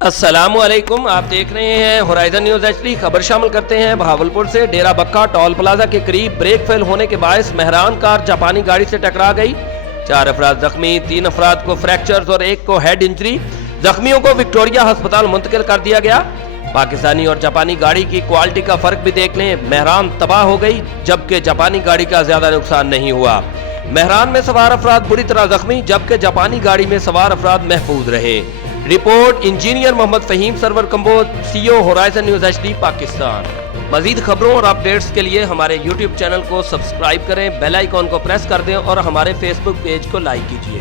السلام علیکم، آپ دیکھ رہے ہیں ہورائزن نیوز HD۔ خبر شامل کرتے ہیں بہاولپور سے۔ ڈیرہ بکا ٹول پلازا کے قریب بریک فیل ہونے کے باعث مہران کار جاپانی گاڑی سے ٹکرا گئی۔ 4 افراد زخمی، 3 افراد کو فریکچرز اور 1 کو ہیڈ انجری۔ زخمیوں کو وکٹوریا ہسپتال منتقل کر دیا گیا۔ پاکستانی اور جاپانی گاڑی کی کوالٹی کا فرق بھی دیکھ لیں، مہران تباہ ہو گئی جبکہ جاپانی گاڑی کا زیادہ نقصان نہیں ہوا۔ مہران میں سوار افراد بری طرح زخمی جبکہ جاپانی گاڑی میں سوار افراد محفوظ رہے۔ رپورٹ انجینئر محمد فہیم سرور Kamboj, CEO horizon news HD Pakistan. مزید خبروں اور اپڈیٹس کے لیے ہمارے YouTube چینل کو سبسکرائب کریں، بیل آئیکن کو پریس کر دیں اور ہمارے Facebook پیج کو لائک کیجیے۔